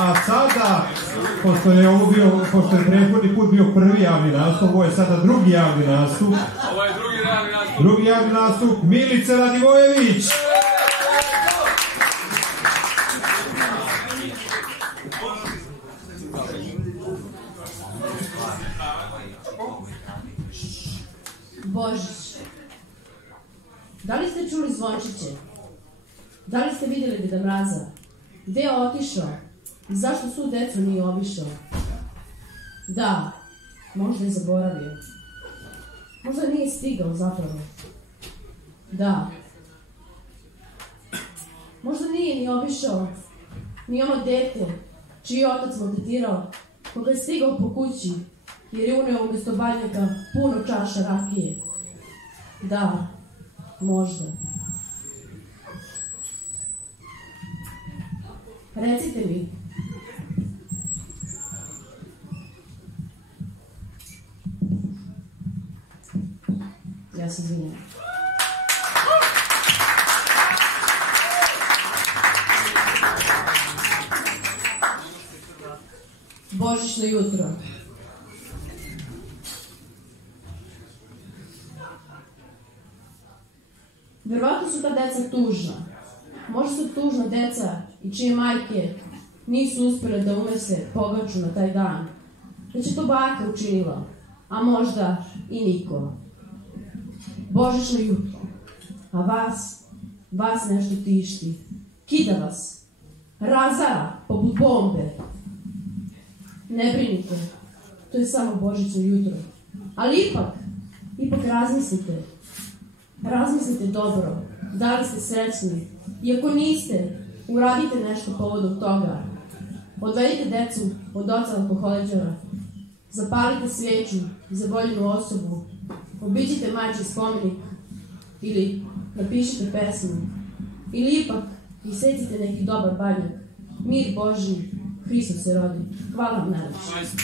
A sada, pošto je prethodni put bio prvi javni nastup, ovo je sada drugi javni nastup. Ovo je drugi javni nastup. Drugi javni nastup, Milica Radivojević. Božić. Da li ste čuli zvončiće? Da li ste vidjeli Deda Mraza? Gde je otišao? I zašto svu decu nije obišao? Da, možda je zaboravio. Možda nije stigao zapravo. Da. Možda nije ni obišao ni ono dete čiji otac maltretirao, koga je stigao po kući jer je uneo umjesto badnjaka puno čaša rakije. Da, možda. Recite mi. Ja se izvinjam. Božićno jutro. Verovatno su ta deca tužna. Možda su tužna deca i čije majke nisu uspjele da umese pogaču na taj dan. Da će to baka učinila, a možda i niko. Božićno jutro. A vas nešto tišti. Kida vas. Razara poput bombe. Ne brinite. To je samo Božićno jutro. Ali ipak razmislite. Razmislite dobro. Da li ste srećni? I ako niste, uradite nešto povodom toga. Odvedite decu od oca alkoholičara. Zapalite svijeću za voljenu osobu. Obiđite majčin spomenik. Ili napišite pesmu. Ili ipak isecite neki dobar badnjak. Mir Božji, Hristos se rodi. Hvala vam najlepše.